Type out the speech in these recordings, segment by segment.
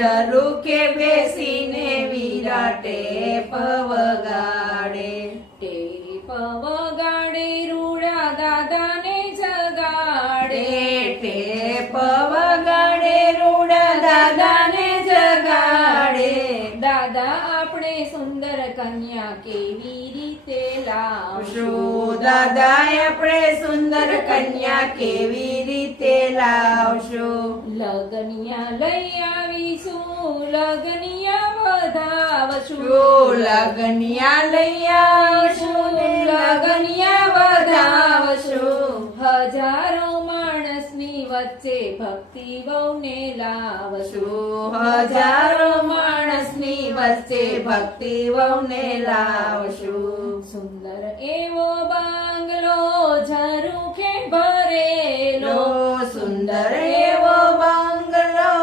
ઝરૂખે બેસીને વિરાટે પવગાડે. ટેપ વગાડે રૂડા દાદાને જગાડે. ટેપ વગાડે રૂડા દાદાને જગાડે. દાદા આપણે સુંદર કન્યા કેવી રીતે લાવશું? દાદા આપણે સુંદર કન્યા કેવી રીતે લાવશું? લગનિયા લઈ આવીશું, લગનિયા વધાવશું. લગનિયા લઈ આવશું ને લગનિયા વધાવશું. હજારો માણસની વચ્ચે ભક્તિ વહુને લાવશું. હજારો માણસની વચ્ચે ભક્તિ વહુને લાવશું. સુંદર એવો બાંગલો ઝરૂખે ભરેલો. સુંદર એવો બંગલો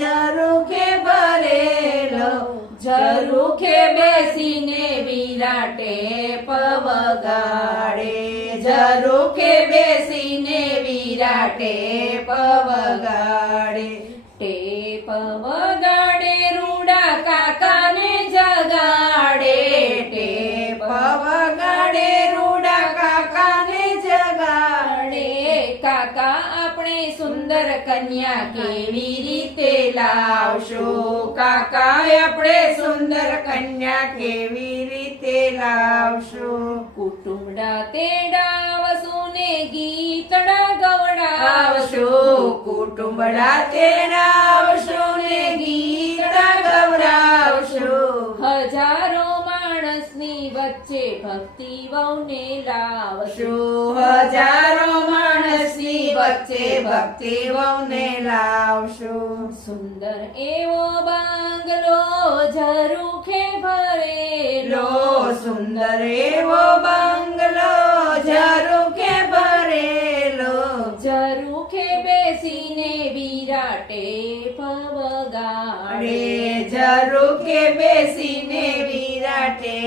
ઝરૂખે ભરેલો. ઝરૂખે બેસીને વિરાટે પવગાડે. ઝરૂખે બેસીને વિરાટે પવગાડે. ટેપ વગાડે રૂડા કાકાને જગાડે. ટેપ વગાડે રૂડા કાકાને જગાડે. કાકા આપણે સુંદર કન્યા કેવી રીતે લાવશું? કાકા આપણે સુંદર કન્યા કેવી રીતે લાવશું? કુટુંબડા તેડાવશું ને ગીતડા ગવડાવશું. આવશું કુટુંબડા તેડાવશું ને ગીતડા ગવડાવશું. હજારો માણસની વચ્ચે ભક્તિ વહુને લાવશું. હજારો માણસની વચ્ચે ભક્તિ વહુને લાવશું. સુંદર એવો બાંગલો ઝરૂખે ભરેલો. સુંદર એવો બંગલો ઝરૂખે ભરેલો. ઝરૂખે બેસીને વિરાટે પવગાડે. ઝરૂખે બેસીને વિરાટે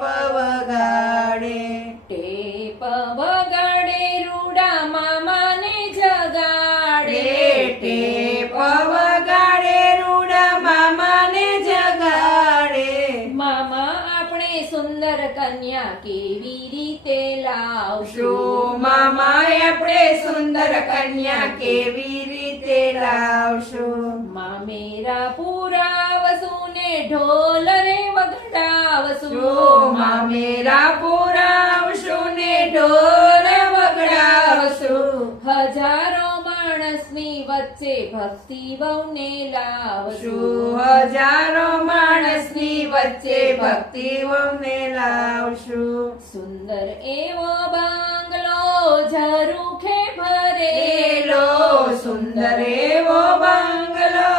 પવગાડે. ટેપ વગાડે રૂડા મામાને જગાડે. ટેપ વગાડે રૂડા મામાને જગાડે. મામા આપણે સુંદર કન્યા કેવી રીતે લાવશું? મામા આપણે સુંદર કન્યા કેવી રીતે લાવશું? મામેરા પુરાવશું ને ઢોલ રે વગડાવશું. મામેરા પુરાવશું ને ઢોલ વગડાવશું. હજારો માણસની વચ્ચે ભક્તિ વહુને લાવશું. હજારો માણસની વચ્ચે ભક્તિ વહુને લાવશું. સુંદર એવો બાંગલો ઝરૂખે ભરેલો. સુંદર એવો બંગલો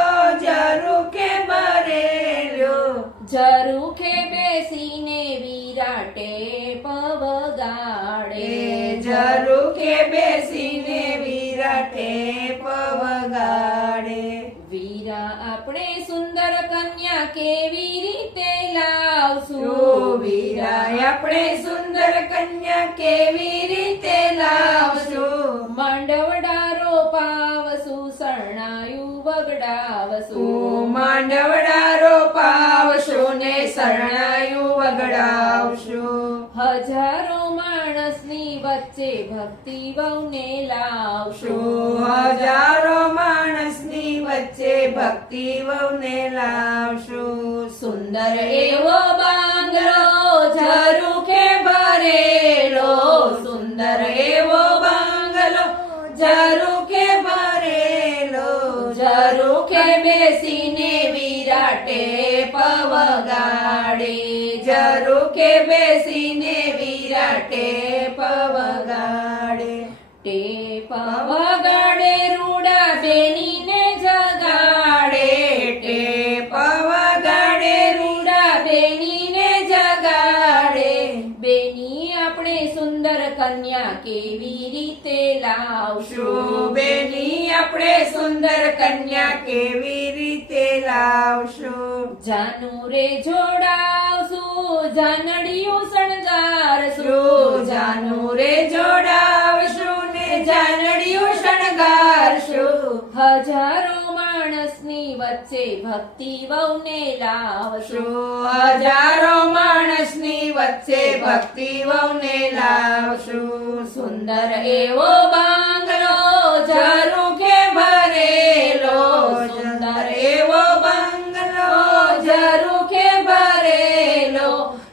ઝરૂખે ભરેલો. ઝરૂખે બેસીને વિરાટે પવગાડે. ઝરૂખે બેસીને વિરાટે પવગાડે. વીરા આપણે સુંદર કન્યા કેવી રીતે લાવશું? વીરા આપણે સુંદર કન્યા કેવી રીતે લાવશું? માંડવડા રોપાવશું, શરણાયું વગડાવશું. માંડવડા રોપાવશું ને શરણાયું વગડાવશું. હજારો માણસની વચ્ચે ભક્તિ વહુને લાવશું. હજારો માણસની વચ્ચે ભક્તિ વહુને લાવશું. સુંદર એવો બાંગલો ઝરૂખે ભરેલો. સુંદર એવો બંગલો ઝરૂખે ભરેલો. ઝરૂખે બેસીને વિરાટે પવગાડે. ઝરૂખે બેસીને વિરાટે પવગાડે. ટેપ વગાડે રૂડા બેનીને જગાડે. ટેપ વગાડે રૂડા બેનીને જગાડે. બેની આપણે સુંદર કન્યા કેવી રીતે લાવશું? બેની આપણે સુંદર કન્યા કેવી રીતે લાવશું? જાનું રે જોડાવશું, જાનડિયું શણગારશું. જાનું રે જોડાવશું ને જાનડિયું શણગારશું. હજારો માણસની વચ્ચે ભક્તિ વહુને લાવશું હજારો માણસની વચ્ચે ભક્તિ વહુને લાવશું સુંદર એવો બાંગલો ઝરૂખે ભરેલો સુંદર એવો બંગલો ઝરૂખે ભરેલો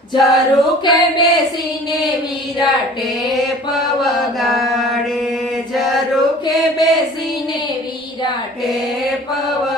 ઝરૂખે બેસીને વિરાટે પવગાડે ઝરૂખે બેસીને વિરાટે પવ